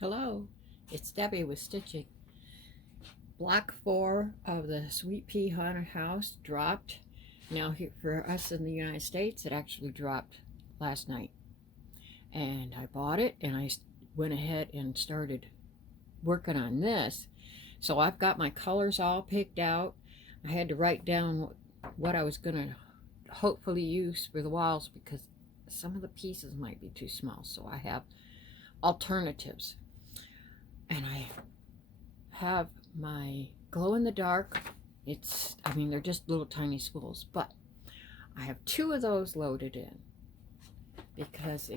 Hello, it's Debbie with Stitching. Block 4 of the SweetPea Haunted House dropped. Now, here for us in the United States, it actually dropped last night. And I bought it and I went ahead and started working on this. So I've got my colors all picked out. I had to write down what I was going to hopefully use for the walls because some of the pieces might be too small. So I have alternatives. And I have my glow in the dark. They're just little tiny spools, but I have 2 of those loaded in because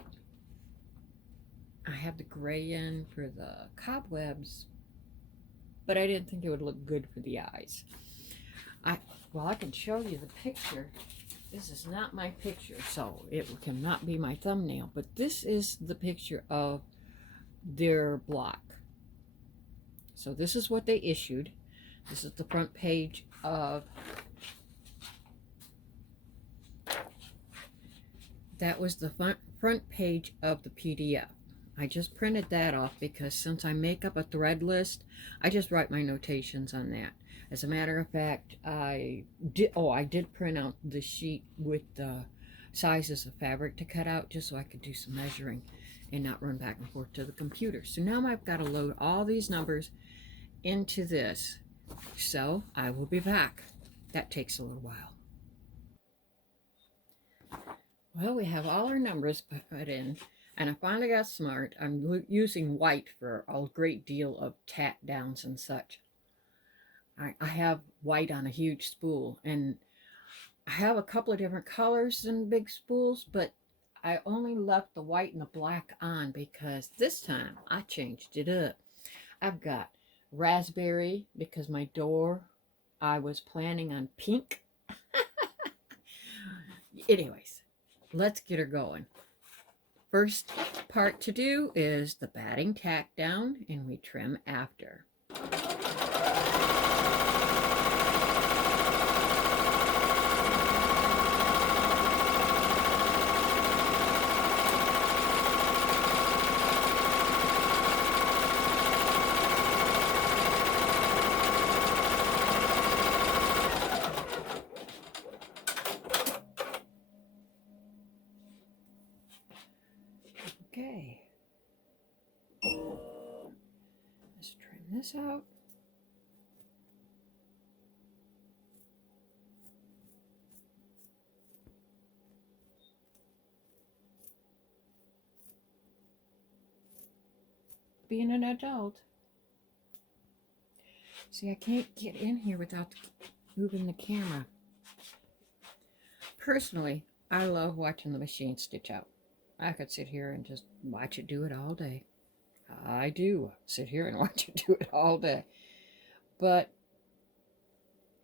I have the gray in for the cobwebs, but I didn't think it would look good for the eyes. I can show you the picture. This is not my picture, so it cannot be my thumbnail, but this is the picture of their block. So this is what they issued. This is the front page of, that was the front page of the PDF. I just printed that off because since I make up a thread list, I just write my notations on that. As a matter of fact, I did print out the sheet with the sizes of fabric to cut out just so I could do some measuring and not run back and forth to the computer. So now I've got to load all these numbers into this. So I will be back. That takes a little while. Well, we have all our numbers put in, and I finally got smart. I'm using white for a great deal of tack downs and such. I have white on a huge spool, and I have a couple of different colors in big spools, but I only left the white and the black on because this time I changed it up. I've got raspberry because my door, I was planning on pink. Anyways, let's get her going. First part to do is the batting tack down, and we trim after. Okay, let's trim this out. Being an adult. See, I can't get in here without moving the camera. Personally, I love watching the machine stitch out. I could sit here and just watch it do it all day. I do sit here and watch it do it all day. But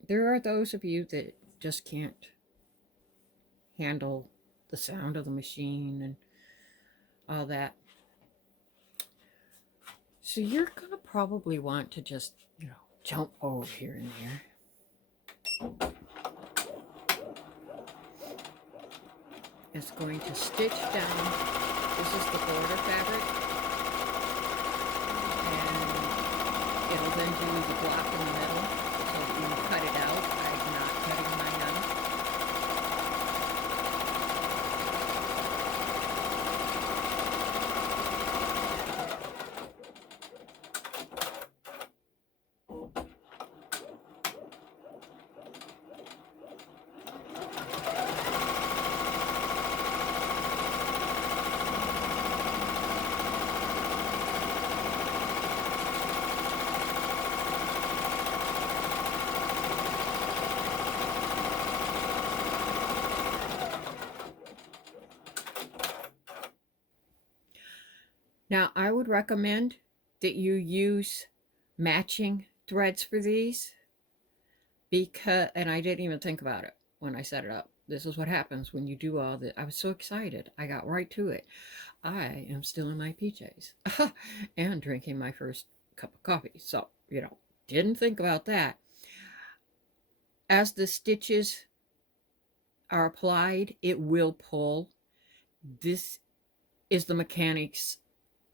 there are those of you that just can't handle the sound of the machine and all that. So you're going to probably want to just, jump over here and there. It's going to stitch down. This is the border fabric. And it'll then do the block in the middle. So you can cut it out. I'm not cutting mine out. Now, I would recommend that you use matching threads for these and I didn't even think about it when I set it up. This is what happens when you do all this. I was so excited. I got right to it. I am still in my PJs and drinking my first cup of coffee. So, didn't think about that. As the stitches are applied, it will pull. This is the mechanics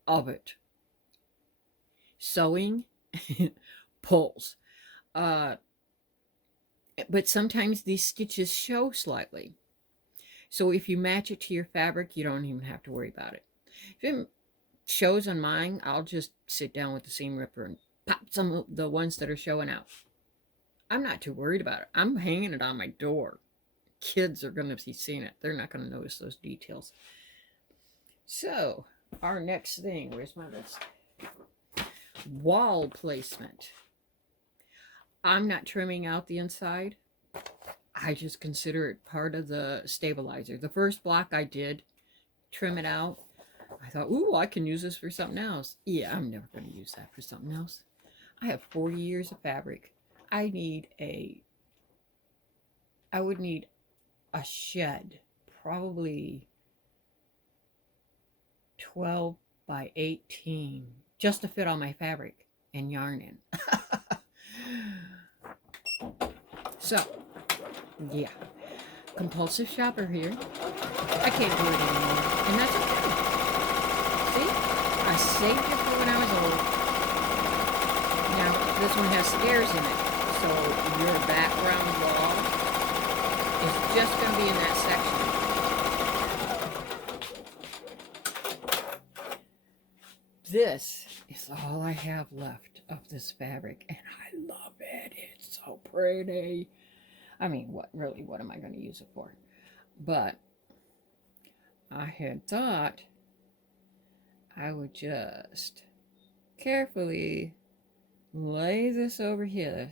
of it. sewing pulls. Uh, but sometimes these stitches show slightly. So if you match it to your fabric, you don't even have to worry about it. If it shows on mine, I'll just sit down with the seam ripper and pop some of the ones that are showing out. I'm not too worried about it. I'm hanging it on my door. Kids are going to be seeing it. They're not going to notice those details. So, our next thing, where's my list? Wall placement. I'm not trimming out the inside. I just consider it part of the stabilizer. The first block I did trim it out. I thought, ooh, I can use this for something else. Yeah, I'm never going to use that for something else. I have 40 years of fabric. I would need a shed, probably 12 by 18, just to fit all my fabric and yarn in. So, yeah, compulsive shopper here. I can't do it anymore, and that's okay. See, I saved it for when I was old. Now, this one has stairs in it, so your background wall is just going to be in that section. This is all I have left of this fabric, and I love it. It's so pretty. I mean, what am I going to use it for? But I had thought I would just carefully lay this over here.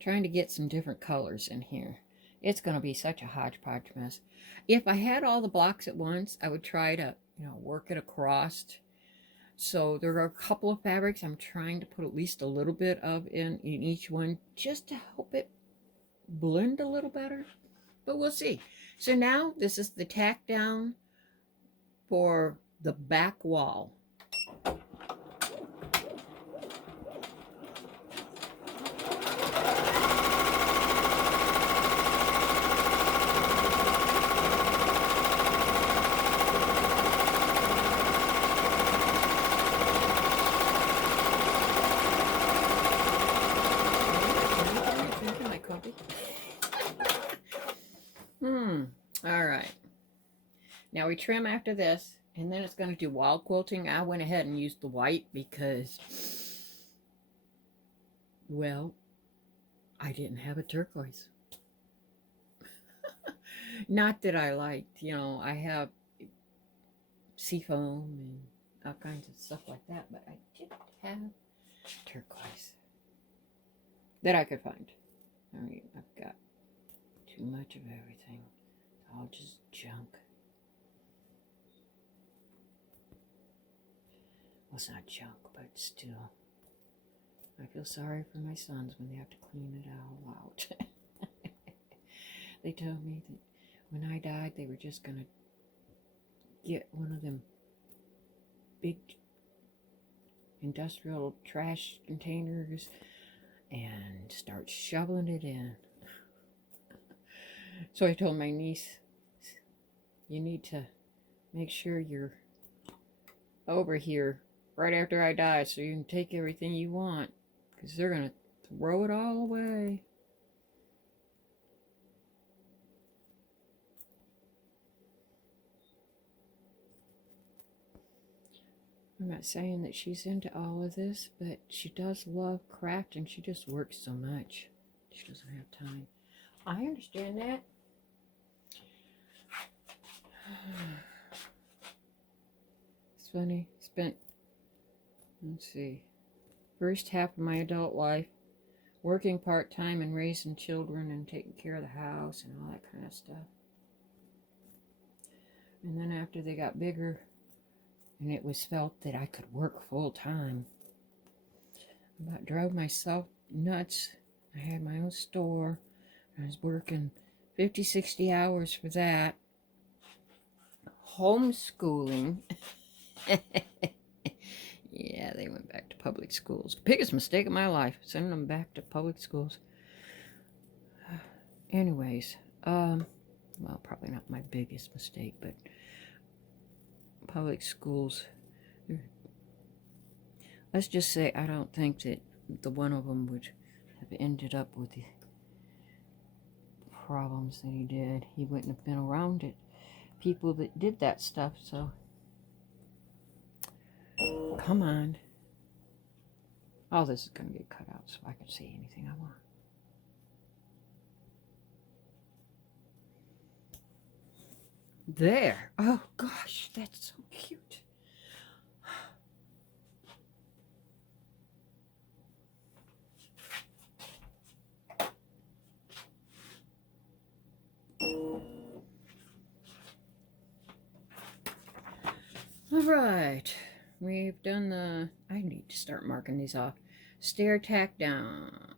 Trying to get some different colors in here. It's going to be such a hodgepodge mess. If I had all the blocks at once, I would try to, work it across. So there are a couple of fabrics I'm trying to put at least a little bit of in each one just to help it blend a little better. But we'll see. So now this is the tack down for the back wall. All right. Now we trim after this, and then it's going to do wall quilting. I went ahead and used the white because, well, I didn't have a turquoise. Not that I liked, I have seafoam and all kinds of stuff like that, but I didn't have turquoise that I could find. I mean, I've got too much of everything. It's all just junk. Well, it's not junk, but still. I feel sorry for my sons when they have to clean it all out. They told me that when I died, they were just going to get one of them big industrial trash containers and start shoveling it in. So I told my niece, you need to make sure you're over here right after I die so you can take everything you want, because they're going to throw it all away. I'm not saying that she's into all of this, but she does love crafting. She just works so much. She doesn't have time. I understand that. It's funny. Spent, let's see, first half of my adult life working part-time and raising children and taking care of the house and all that kind of stuff. And then after they got bigger and it was felt that I could work full-time, about drove myself nuts. I had my own store. I was working 50, 60 hours for that. Homeschooling. Yeah, they went back to public schools. Biggest mistake of my life, sending them back to public schools. Anyways, well, probably not my biggest mistake, but public schools, let's just say I don't think that the one of them would have ended up with the problems that he did. He wouldn't have been around it. People that did that stuff, so come on. All this is going to get cut out so I can see anything I want. There. Oh gosh, that's so cute. All right, we've done the, I need to start marking these off. Stair tack down.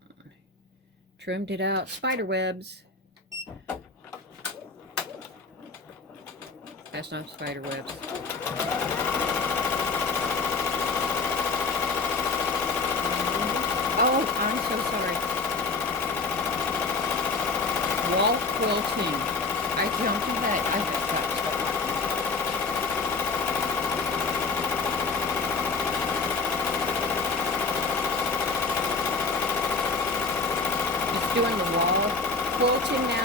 Trimmed it out. Spider webs. That's not spider webs. Oh, I'm so sorry. Wall quilting. I don't do that. I just got to start marking. Just doing the wall quilting now.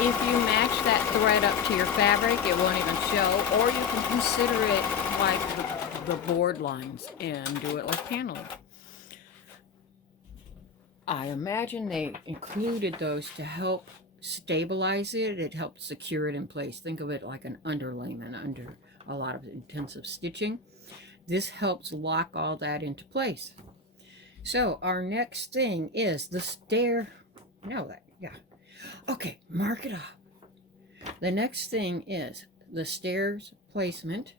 If you match that thread up to your fabric, it won't even show, or you can consider it like the board lines and do it like paneling. I imagine they included those to help stabilize it. It helps secure it in place. Think of it like an underlayment under a lot of intensive stitching. This helps lock all that into place. So our next thing is the stair. Okay, mark it off. The next thing is the stairs placement.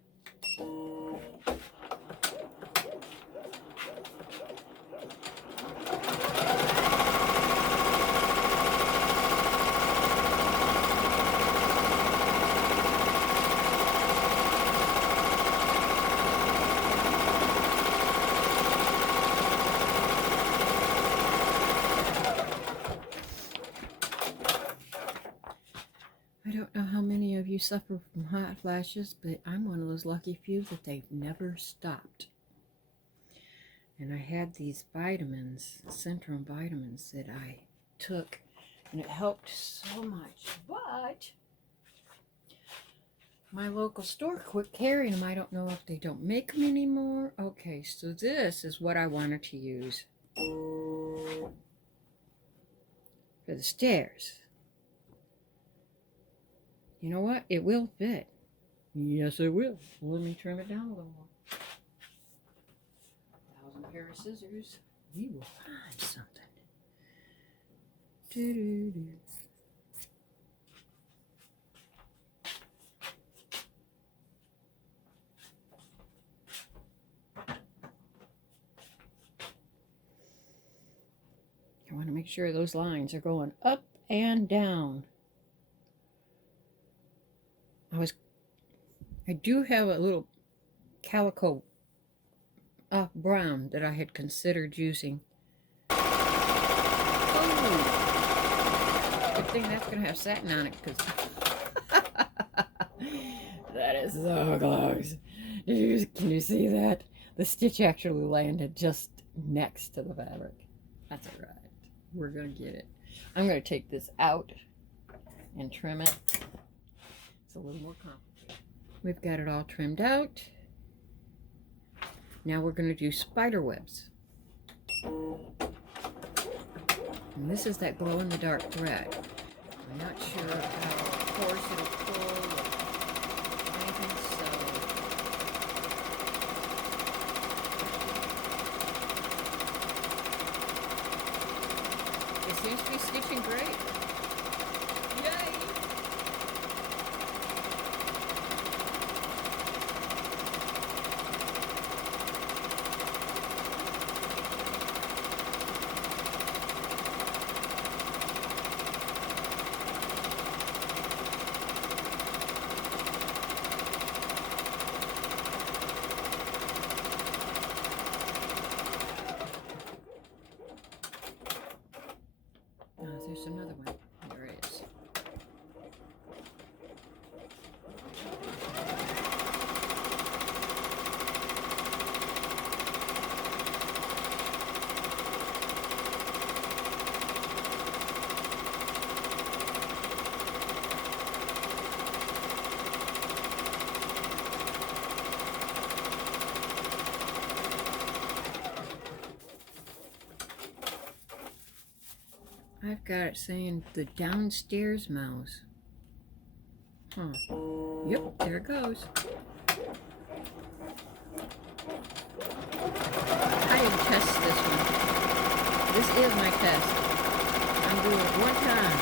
I don't know how many of you suffer from hot flashes, but I'm one of those lucky few that they've never stopped. And I had these vitamins, Centrum vitamins, that I took, and it helped so much. But my local store quit carrying them. I don't know if they don't make them anymore. Okay, so this is what I wanted to use for the stairs. You know what? It will fit. Yes, it will. Let me trim it down a little more. 1,000 pair of scissors. We will find something. Doo-doo-doo. I want to make sure those lines are going up and down. I do have a little calico brown that I had considered using. Oh, good thing that's going to have satin on it, because that is so close. Can you see that? The stitch actually landed just next to the fabric. That's all right. We're going to get it. I'm going to take this out and trim it. It's a little more complicated. We've got it all trimmed out. Now we're going to do spider webs. And this is that glow-in-the-dark thread. I'm not sure how coarse it'll pull or anything, so it seems to be stitching great. Yay! got it saying the downstairs mouse. Huh. Yep, there it goes. I didn't test this one. This is my test. I'm doing it one time.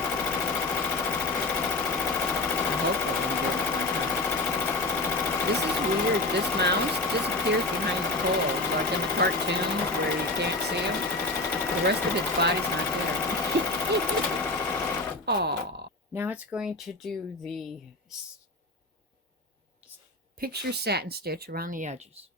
I hope I can do it one time. This is weird. This mouse disappears behind the poles, like in the cartoons where you can't see him. The rest of its body's not there. Aww. Now it's going to do the picture satin stitch around the edges.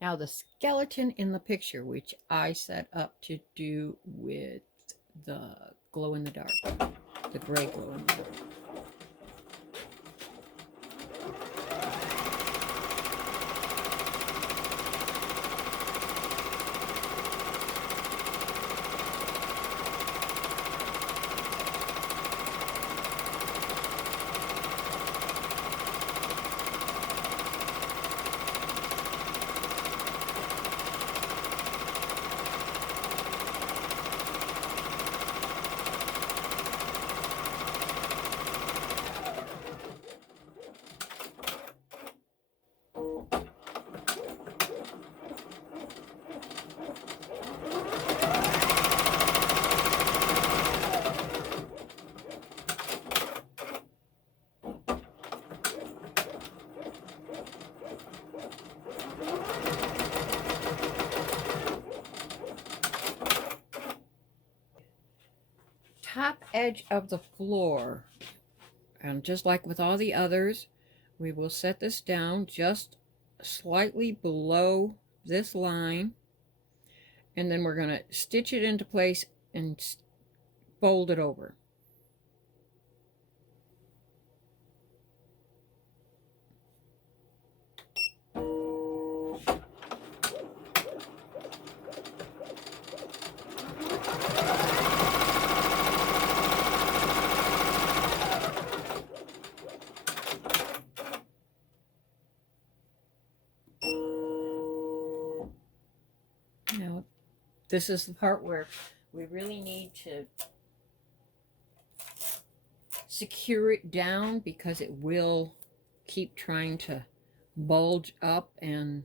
Now the skeleton in the picture, which I set up to do with the glow in the dark, the gray glow in the dark. Top edge of the floor, and just like with all the others, we will set this down just slightly below this line, and then we're going to stitch it into place and fold it over. Now, this is the part where we really need to secure it down, because it will keep trying to bulge up and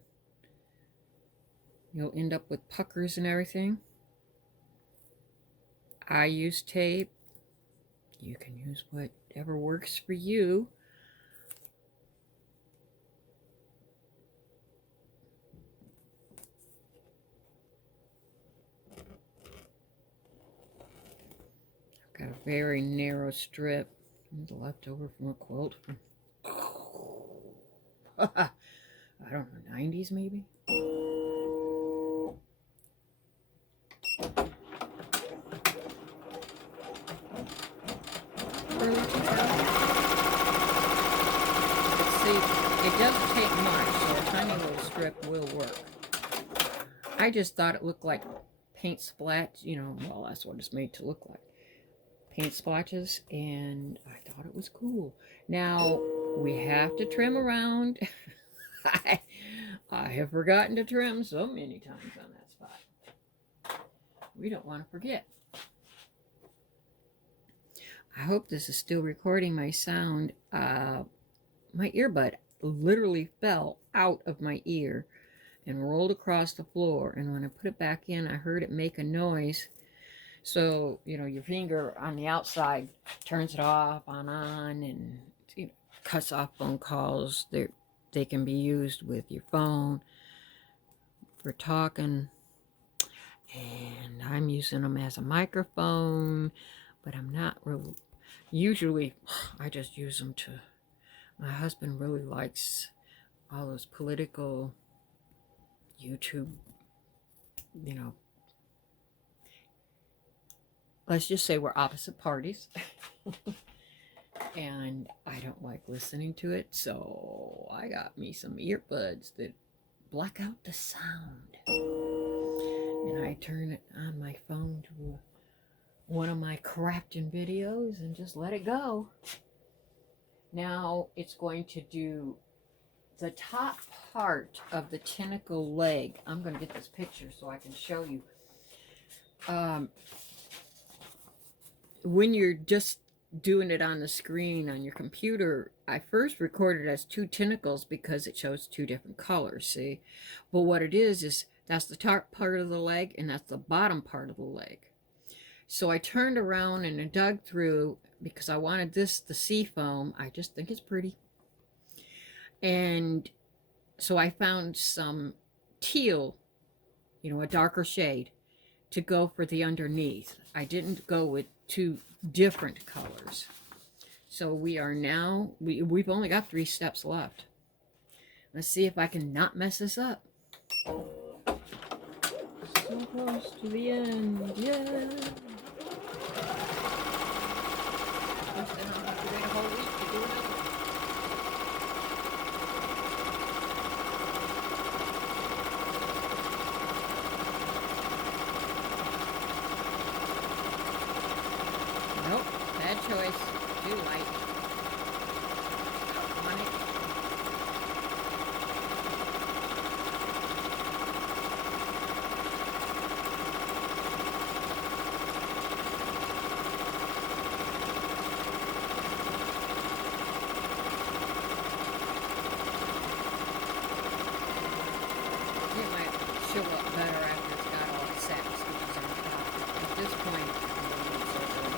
you'll end up with puckers and everything. I use tape. You can use whatever works for you. Got a very narrow strip. The leftover from a quilt from I don't know, 90s maybe. Early 2000s. Let's see, it doesn't take much, so a tiny little strip will work. I just thought it looked like paint splats, you know, well, that's what it's made to look like. Paint splotches, and I thought it was cool. Now we have to trim around. I have forgotten to trim so many times on that spot. We don't want to forget. I hope this is still recording my sound. My earbud literally fell out of my ear and rolled across the floor, and when I put it back in, I heard it make a noise. So, you know, your finger on the outside turns it off, on, and you know, cuts off phone calls. They can be used with your phone for talking. And I'm using them as a microphone, but I'm not really. Usually, I just use them to. My husband really likes all those political YouTube, you know. Let's just say we're opposite parties. And I don't like listening to it, so I got me some earbuds that block out the sound. And I turn it on my phone to one of my crafting videos and just let it go. Now it's going to do the top part of the tentacle leg. I'm going to get this picture so I can show you. When you're just doing it on the screen on your computer, I first recorded as 2 tentacles because it shows 2 different colors, see? But what it is that's the top part of the leg and that's the bottom part of the leg. So I turned around and I dug through because I wanted this, the sea foam. I just think it's pretty. And so I found some teal, you know, a darker shade to go for the underneath. I didn't go with 2 different colors. So we are now, we've only got 3 steps left. Let's see if I can not mess this up. So close to the end, yeah. First, then I'll have to wait a whole week to do another one. Nope, bad choice. Too light. On it. It might show up better after it's got all the satin stitches on top. At this point, it's so good.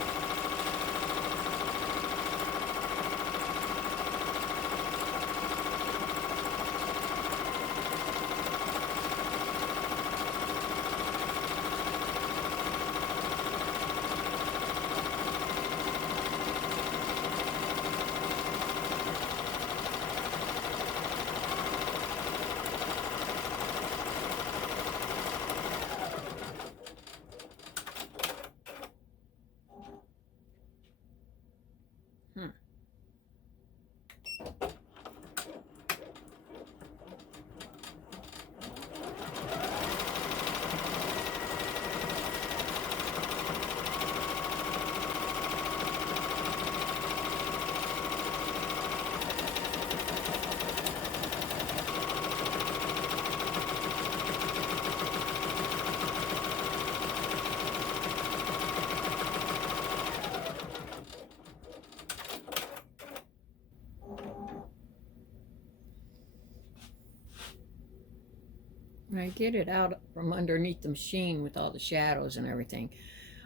When I get it out from underneath the machine with all the shadows and everything,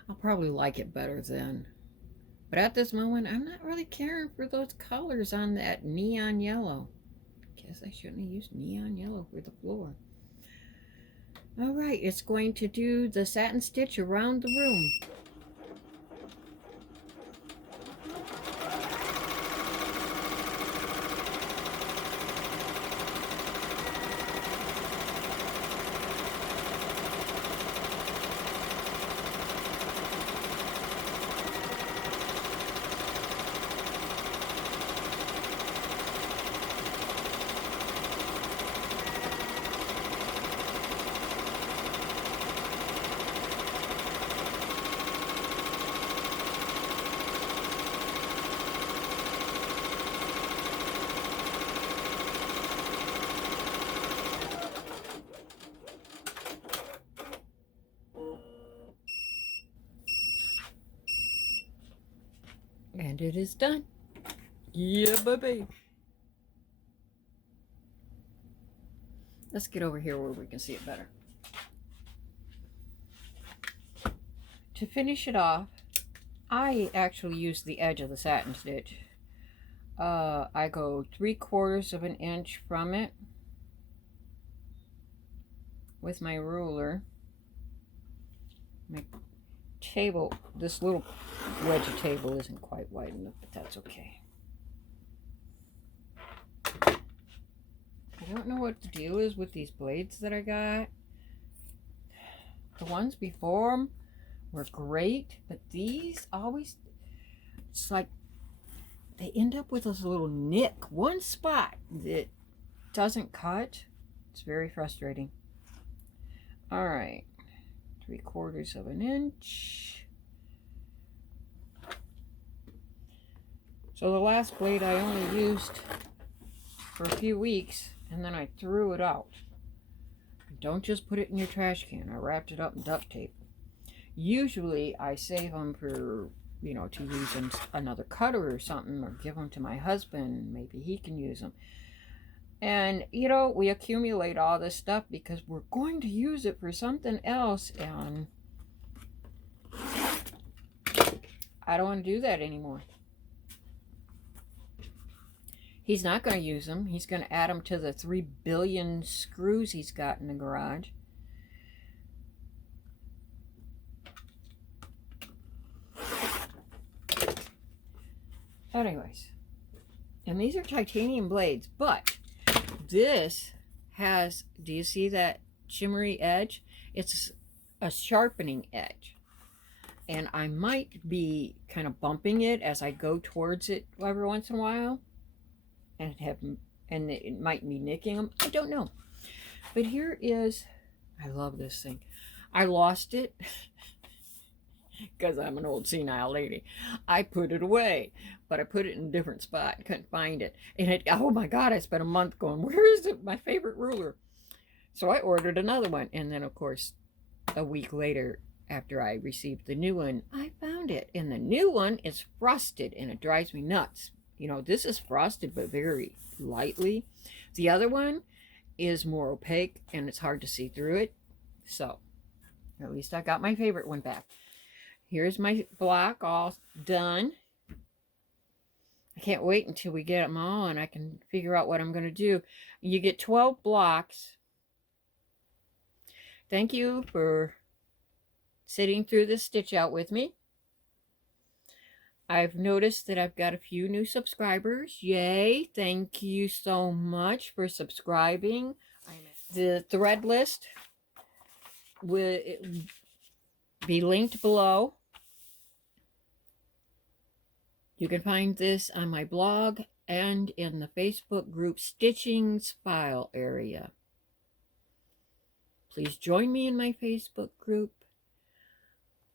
I'll probably like it better then. But at this moment, I'm not really caring for those colors on that neon yellow. Guess I shouldn't have used neon yellow for the floor. All right, it's going to do the satin stitch around the room. And it is done. Yeah, baby. Let's get over here where we can see it better. To finish it off, I actually use the edge of the satin stitch. I go 3/4 of an inch from it with my ruler. My table, this little wedge of table isn't quite wide enough, but that's okay. I don't know what the deal is with these blades that I got. The ones before them were great, but these always, it's like they end up with this little nick, one spot that doesn't cut. It's very frustrating. All right, 3/4 of an inch. So the last blade I only used for a few weeks, and then I threw it out. Don't just put it in your trash can. I wrapped it up in duct tape. Usually I save them for, you know, to use in another cutter or something, or give them to my husband. Maybe he can use them. And, you know, we accumulate all this stuff because we're going to use it for something else, and I don't want to do that anymore. He's not going to use them. He's going to add them to the 3 billion screws he's got in the garage. Anyways, and these are titanium blades, but this has, do you see that shimmery edge? It's a sharpening edge. And I might be kind of bumping it as I go towards it every once in a while. And it might be nicking them. I don't know. But here is, I love this thing. I lost it because I'm an old senile lady. I put it away, but I put it in a different spot. Couldn't find it. And it, oh my God, I spent a month going, where is it? My favorite ruler. So I ordered another one. And then, of course, a week later, after I received the new one, I found it. And the new one is frosted, and it drives me nuts. You know, this is frosted, but very lightly. The other one is more opaque, and it's hard to see through it. So, at least I got my favorite one back. Here's my block all done. I can't wait until we get them all, and I can figure out what I'm going to do. You get 12 blocks. Thank you for sitting through this stitch out with me. I've noticed that I've got a few new subscribers. Yay! Thank you so much for subscribing. The thread list will be linked below. You can find this on my blog and in the Facebook group Stitching's file area. Please join me in my Facebook group.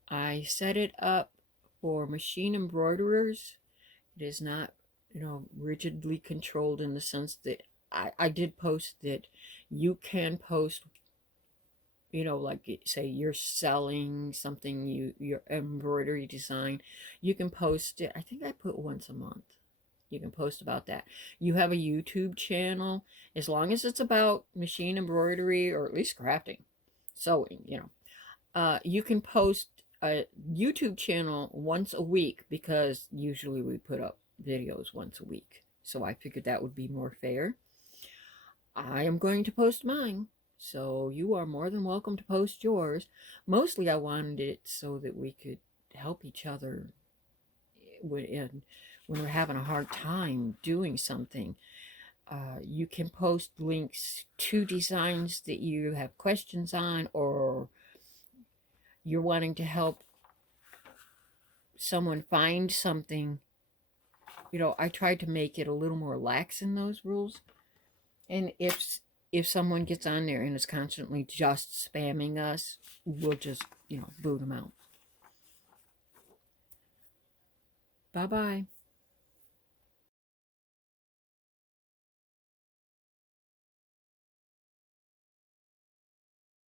I set it up for machine embroiderers. It is not, you know, rigidly controlled in the sense that I did post that you can post, you know, like say you're selling something, your embroidery design, you can post it. I think I put once a month. You can post about that. You have a YouTube channel, as long as it's about machine embroidery or at least crafting, sewing, you know. You can post a YouTube channel once a week, because usually we put up videos once a week. So I figured that would be more fair. I am going to post mine, so you are more than welcome to post yours. Mostly I wanted it so that we could help each other when we're having a hard time doing something. You can post links to designs that you have questions on, or you're wanting to help someone find something. You know, I tried to make it a little more lax in those rules. And if someone gets on there and is constantly just spamming us, we'll just, you know, boot them out. Bye-bye.